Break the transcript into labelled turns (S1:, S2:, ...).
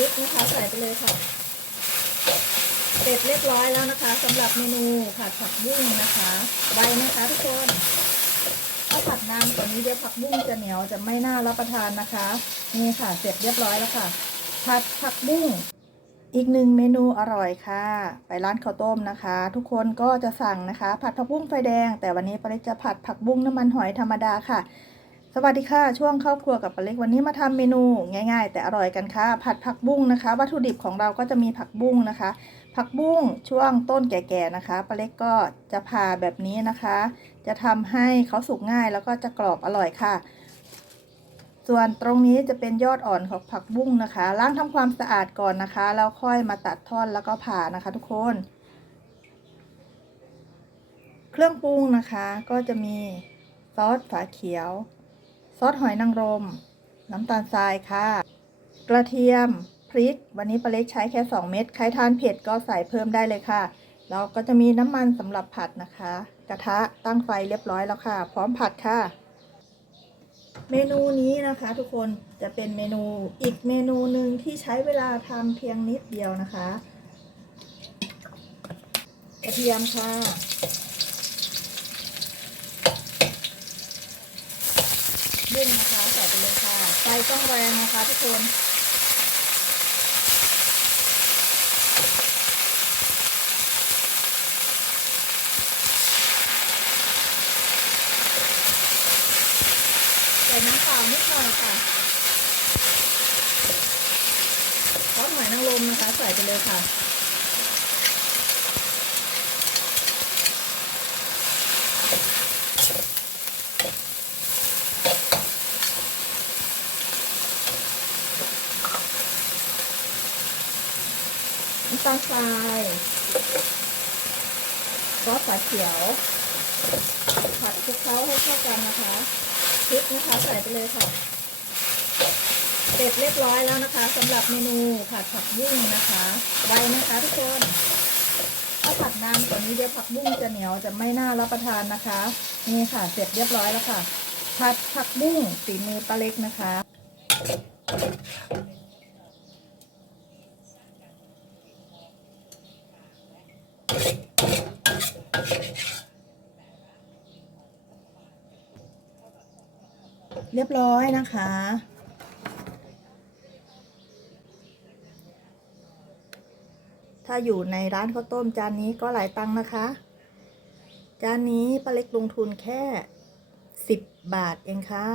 S1: ริกนะคะใส่ไปเลยค่ะเสร็จเรียบร้อยแล้วนะคะสำหรับเมนูผัดผักบุ้งนะคะ ไวไหมคะทุกคนถ้าผัดนานกว่านี้เดี๋ยวผักบุ้งจะเหนียวจะไม่น่ารับประทานนะคะ นี่ค่ะเสร็จเรียบร้อยแล้วค่ะ ผัดผักบุ้งอีกหนึ่งเมนูอร่อยค่ะ ไปร้านข้าวต้มนะคะ ทุกคนก็จะสั่งนะคะ ผัดผักบุ้งไฟแดง แต่วันนี้ปาเล็กจะผัดผักบุ้งน้ำมันหอยธรรมดาค่ะ สวัสดีค่ะ ช่วงครอบครัวกับปาเล็กวันนี้มาทำเมนูง่าย ๆ แต่อร่อยกันค่ะ ผัดผักบุ้งนะคะ วัตถุดิบของเราก็จะมีผักบุ้งนะคะ ผักบุ้งช่วงต้นแก่ๆนะคะปาเล็กก็จะผ่าแบบนี้นะคะ จะทำให้เขาสุกง่ายแล้วก็จะกรอบอร่อยค่ะ ส่วนตรงนี้จะเป็นยอดอ่อนของผักบุ้งนะคะล้างทำความสะอาดก่อนนะคะแล้วค่อยมาตัดท่อนแล้วก็ผ่านะคะ ทุกคน เครื่องปรุงนะคะก็จะมีซอสฝาเขียว ซอสหอยนางรม น้ำตาลทรายค่ะ กระเทียม พริก วันนี้ปลาเล็กใช้แค่ 2 เม็ด ใครทานเผ็ดก็ใส่เพิ่มได้เลยค่ะแล้วก็จะมีน้ำมันสำหรับผัดนะคะ กระทะตั้งไฟเรียบร้อยแล้วค่ะ พร้อมผัดค่ะ เมนูนี้นะคะ ทุกคนจะเป็นเมนูอีกเมนูหนึ่งที่ใช้เวลาทำเพียงนิดเดียวนะคะ กระเทียมค่ะ บุ้งนะคะใส่ไปเลยค่ะไฟต้องแรงนะคะทุกคนใส่น้ำเปล่านิดหน่อยค่ะซอสหอยนางรมนะคะ ใส่ไปเลยค่ะ น้ำตาลทรายซอสฝาเขียว ผัดคลุกเคล้าให้เข้ากันนะคะพริกนะคะใส่ไปเลยค่ะเสร็จเรียบร้อยแล้วนะคะสำหรับเมนูผัดผักบุ้งนะคะ ไวนะคะทุกคนถ้าผัดนานกว่านี้เดี๋ยวผักบุ้งจะเหนียวจะไม่น่ารับประทานนะคะ นี่ค่ะเสร็จเรียบร้อยแล้วค่ะ ผัดผักบุ้งฝีมือป้าเล็กนะคะ เรียบร้อยนะคะ ถ้าอยู่ในร้านข้าวต้มจานนี้ก็หลายตังค์นะคะ จานนี้ป้าเล็กลงทุนแค่ 10 บาทเองค่ะ